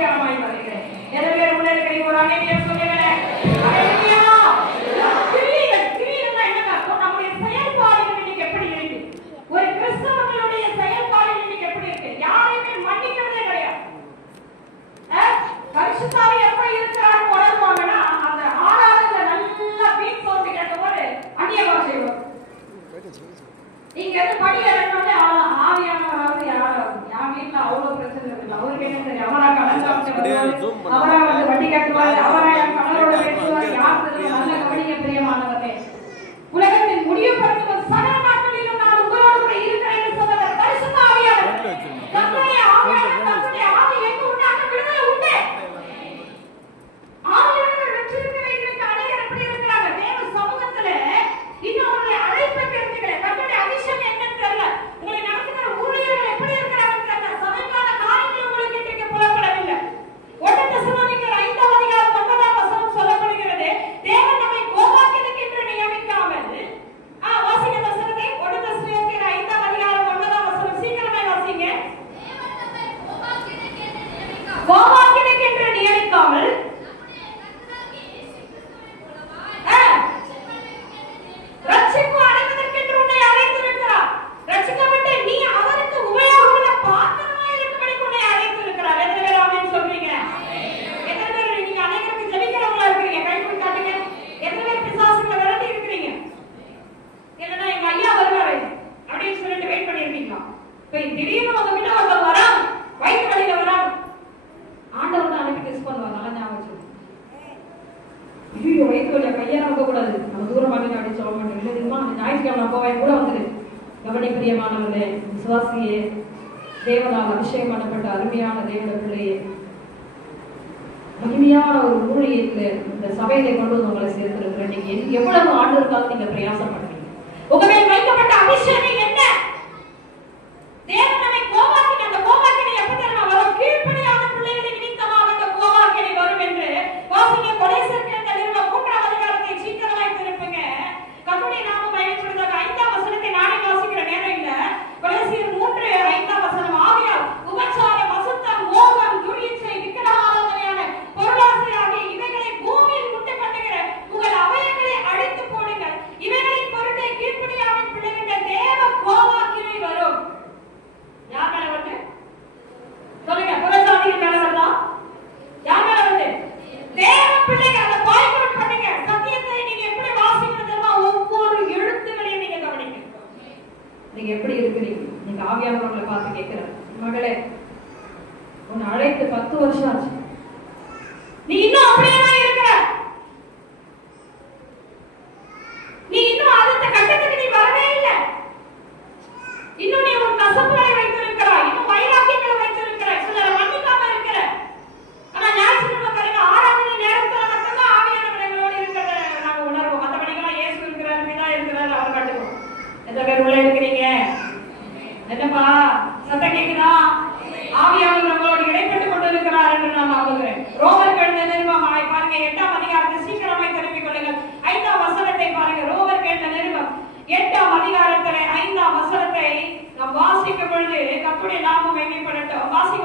சீக்கிரமாய் வருகிறேன். எத்தனை பேர் உள்ள இருக்கிறீங்க? ஒரு அநேக சொல்லுங்களேன். கிரியைகள்னா என்னங்க அர்த்தம்? நம்முடைய செயல்பாடுகள் இன்னைக்கு எப்படி இருக்கு? ஒரு கிறிஸ்தவர்களுடைய செயல்பாடுகள் இன்னைக்கு எப்படி இருக்கு? யாரையுமே மன்னிக்கிறதே கிடையாது. பரிசுத்தாவி எப்படி இருக்கிறார் உணர்வாங்கன்னா அந்த ஆராதனை நல்லா பீட் சவுண்ட் கேட்டபோது அந்நிய பாஷை வரும். நீங்க படிய ரெண்டோட ஆவியானவராவது யாராவது என் வீட்டுல அவ்வளவு பிரச்சனை இருக்கு. அவருக்கு என்ன தெரியும்? அவரா கலந்து அவரா வந்து வட்டி கட்டுவாரு, அவரா என் கணவரோட பேசுவார். யாருக்கு நல்ல கவனிக்க பிரியமானவரே, உலகத்தின் முடிவுபடுத்தும் சகல நாட்களிலும் நான் உங்களோடு கூட இருக்கிறேன் சொன்னவர் பரிசுத்த ஆவியானவர். கர்த்தருடைய ஆவியானவர், கர்த்தருடைய ஆவி எங்க உண்டாக விடுதலை உண்டு. ஆவியானவர் வெற்றிருக்கிறவர்களுக்கு அநேகர் எப்படி இருக்கிறாங்க? தேவ சமூகத்துல இன்னும் அவருடைய அழைப்பை தெரிஞ்சுக்கல. கர்த்தருடைய அபிஷேகம் என்னன்னு தெரியல. உங்களை நடத்துகிற ஊழியர்கள் எப்படி இருக்கிறாங்கன்னு தெரியல. சபைக்கான காரியங்கள் உங்களுக்கு இன்றைக்கு புலப்படவில்லை. 1 தெசலோனிக்கர் 5ஆம் அதிகாரம் 9ஆம் வசனம் சொல்லப்படுகிறது, தேவன் நம்மை கோபாக்கியனுக்கு என்று நியமிக்காமல் வாசிங்க வசனத்தை. 1 தெசலோனிக்கர் 5ஆம் அதிகாரம் 9ஆம் வசனம் சீக்கிரமே வாசிங்க. கோபாக்கியனுக்கு என்று நியமிக்காமல் ரட்சிப்பு அடைவதற்கென்று உன்னை அழைத்திருக்கிறார். ரட்சிக்கப்பட்டு நீ அவருக்கு உபயோகமுள்ள பாத்திரமாய் இருக்கும்படி உன்னை அழைத்திருக்கிறார். எத்தனை பேர் ஆமென் சொல்றீங்க? எத்தனை பேர் நீங்க அநேகருக்கு ஜெபிக்கிறவங்களா இருக்கீங்க? கை தூக்கி காட்டுங்க. எத்தனை பேர் பிசாசுகளை விரட்டி இருக்கிறீங்க? இல்லைன்னா எங்க ஐயா வருவாரு அப்படின்னு சொல்லிட்டு வெயிட் பண்ணிருக்கீங்களா? இப்ப திடீர்னு உங்ககிட்ட ஒருத்தர் வராங்க, வயிற்று வலியில வராங்க, ஆண்டவர் தான் அனுப்பி டெஸ்ட் பண்ணுவாங்க. நல்லா ஞாபகம் வச்சுக்கோங்க. ஐயோ வயிற்று வலியா கையா நம்ப கூடாது, நம்ம தூரம் பண்ணி அப்படி சொல்ல மாட்டோம். இல்லை இதுமா அந்த ஞாயிற்றுக்கிழமை போவாய் கூட வந்துடு. கவனி பிரியமானவர்களே, விசுவாசியே, தேவனால் அபிஷேகம் பண்ணப்பட்ட அருமையான தேவன பிள்ளையே, மகிமையான ஒரு ஊழியத்துல இந்த சபையில கொண்டு வந்து உங்களை சேர்த்திருக்கிறேன். நீங்க எவ்வளவு ஆண்டுகளுக்காக நீங்க பிரயாசம் பண்றீங்க? உங்க மேல் வைக்கப்பட்ட அபிஷேகம் என்ன? தேவன் நம்மை கோபாக்கினை, அந்த கோபாக்கினை எப்ப தெரியுமா வரும்? கீழ்ப்படியான பிள்ளைகளின் நிமித்தமாக அந்த கோபாக்கினை வரும் என்று வாசிங்க. கொலைசருக்கு அந்த நிருபம் 3ஆம் அதிகாரத்தை சீக்கிரமாய் திருப்புங்க. கர்த்தருடைய நாமம் மகிமைப்படுவதாக 5ஆம் வசனத்தை நானே வாசிக்கிற நேரம் இல்ல. கொலைசியர் 3:5ஆம் வசனம், ஆவியால் உபச்சாரம், அசுத்தம், மோகம், துரியச்சை, விக்கிரகாராதனையான பொருளாசை ஆகிய இவைகளை பூமியில் உண்டு பண்ணுகிற உங்கள் அவயங்களை அழித்து போடுங்கள். இவைகளின் பொருட்டே கீழ்ப்படியான பிள்ளைகளின் தேவ கோபாக்கினை வரும். யார் மேல வந்து சொல்லுங்க? புறஜாதிகள் மேல வருதா? யார் மேல வந்து? தேவ பிள்ளைகள். அதை பாயிண்ட் அவுட் பண்ணுங்க. சத்தியத்தை நீங்க எப்படி வாசிக்கிறதுன்னா ஒவ்வொரு எழுத்துக்களையும் நீங்க கவனிங்க. நீங்க எப்படி இருக்கிறீங்க? நீங்க ஆவியானவர்களை பார்த்து கேட்கிறார், மகளே உன்னை அழைத்து 10 வருஷம் ஆச்சு, நீ இன்னும் அப்படியே தான் இருக்கிற. நீ இன்னும் அடுத்த கட்டத்துக்கு நீ வரவே இல்லை. இன்னும் நீ ஒரு கசப்புகளை வைத்திருக்கிறாய், இன்னும் வைராக்கியங்களை வைத்திருக்கிறாய், சிலரை மன்னிக்காம இருக்கிற. ஆனா ஞாயிற்றுக்கிழமை பாருங்க, ஆராதனை நேரத்துல மட்டும்தான் ஆவியானவர் எங்களோட இருக்கிறத நாங்க உணர்வோம். மற்றபடிக்கெல்லாம் இயேசு இருக்கிறார், பிதா இருக்கிறார், அவர் காட்டுவோம். எத்தனை பேர் உள்ள இருக்கிறீங்க? என்னப்பா சத்தம் கேக்குதா? ஆவியானவர் நம்மளோட இடைப்பட்டுக் கொண்டிருக்கிறார் என்று நான் நம்புகிறேன். ரோமர் எழுதின நிருபம் பாருங்க 8ஆம் அதிகாரத்தை சீக்கிரமாய் திருப்பிக் கொள்ளுங்கள். 5ஆம் வசனத்தை பாருங்க. ரோமர் எழுதின நிருபம் 8ஆம் அதிகாரத்திலே 5ஆம் வசனத்தை நாம் வாசிக்கும் பொழுது கர்த்தருடைய நாமம் மகிமைப்படட்டும். வாசிக்க